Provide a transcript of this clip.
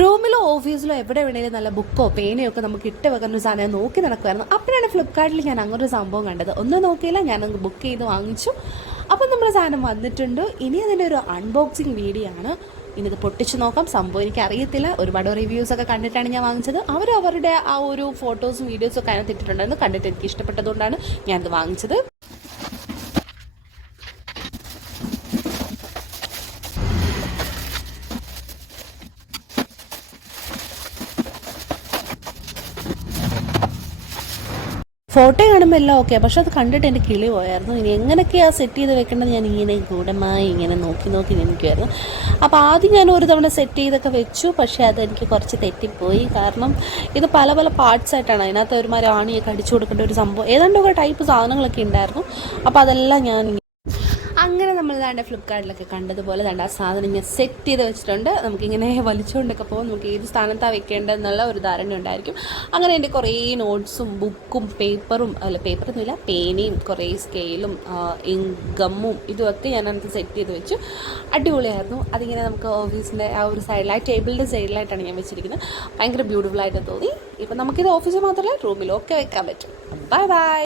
റൂമിലോ ഓഫീസിലോ എവിടെ വേണമെങ്കിലും നല്ല ബുക്കോ പേനയോ ഒക്കെ നമുക്ക് ഇട്ട് വെക്കുന്ന ഒരു സാധനം നോക്കി നടക്കുമായിരുന്നു. അപ്പോഴാണ് ഫ്ലിപ്കാർട്ടിൽ ഞാൻ അങ്ങനൊരു സംഭവം കണ്ടത്. ഒന്നും നോക്കിയില്ല, ഞാനങ്ങ് ബുക്ക് ചെയ്ത് വാങ്ങിച്ചു. അപ്പം നമ്മുടെ സാധനം വന്നിട്ടുണ്ട്. ഇനി അതിൻ്റെ ഒരു അൺബോക്സിങ് വീഡിയോ ആണ്. ഇനി ഇത് പൊട്ടിച്ച് നോക്കാം. സംഭവം എനിക്ക് അറിയത്തില്ല, ഒരുപാട് റിവ്യൂസൊക്കെ കണ്ടിട്ടാണ് ഞാൻ വാങ്ങിച്ചത്. അവരുടെ ആ ഒരു ഫോട്ടോസും വീഡിയോസും ഒക്കെ അതിനകത്ത് ഇട്ടിട്ടുണ്ടായിരുന്നു. കണ്ടിട്ട് എനിക്ക് ഇഷ്ടപ്പെട്ടതുകൊണ്ടാണ് ഞാനത് വാങ്ങിച്ചത്. ഫോട്ടോ കാണുമ്പോൾ എല്ലാം ഓക്കെ, പക്ഷെ അത് കണ്ടിട്ട് എൻ്റെ കിളി പോയായിരുന്നു. ഇനി എങ്ങനെയൊക്കെയാണ് സെറ്റ് ചെയ്ത് വെക്കേണ്ടത് ഞാൻ ഇങ്ങനെ ഗൂഢമായി ഇങ്ങനെ നോക്കി നിൽക്കുമായിരുന്നു. അപ്പോൾ ആദ്യം ഞാൻ ഒരു തവണ സെറ്റ് ചെയ്തൊക്കെ വെച്ചു, പക്ഷേ അതെനിക്ക് കുറച്ച് തെറ്റിപ്പോയി. കാരണം ഇത് പല പല പാർട്സ് ആയിട്ടാണ്. അതിനകത്ത് ഒരുമാതിരി ആണിയൊക്കെ അടിച്ചു കൊടുക്കേണ്ട ഒരു സംഭവം, ഏതാണ്ടൊക്കെ ടൈപ്പ് സാധനങ്ങളൊക്കെ ഉണ്ടായിരുന്നു. അപ്പോൾ അതെല്ലാം ഞാൻ അങ്ങനെ നമ്മൾ ദാണ്ട് ഫ്ലിപ്കാർട്ടിലൊക്കെ കണ്ടതുപോലെ ദാണ്ട് ആ സാധനം ഞാൻ സെറ്റ് ചെയ്ത് വെച്ചിട്ടുണ്ട്. നമുക്കിങ്ങനെ വലിച്ചുകൊണ്ടൊക്കെ പോകും, നമുക്ക് ഏത് സ്ഥാനത്താണ് വെക്കേണ്ടതെന്നുള്ള ഒരു ധാരണ ഉണ്ടായിരിക്കും. അങ്ങനെ എൻ്റെ കുറേ നോട്ട്സും ബുക്കും പേപ്പറൊന്നുമില്ല, പേനയും കുറേ സ്കെയിലും ഗമ്മും ഇതുമൊക്കെ ഞാൻ അതിനകത്ത് സെറ്റ് ചെയ്ത് വെച്ചു. അടിപൊളിയായിരുന്നു. അതിങ്ങനെ നമുക്ക് ഓഫീസിൻ്റെ ആ ഒരു സൈഡിലായി ടേബിളിൻ്റെ സൈഡിലായിട്ടാണ് ഞാൻ വെച്ചിരിക്കുന്നത്. ഭയങ്കര ബ്യൂട്ടിഫുള്ളായിട്ട് തോന്നി. ഇപ്പം നമുക്കിത് ഓഫീസിൽ മാത്രമല്ല റൂമിലൊക്കെ വെക്കാൻ പറ്റും. Bye bye.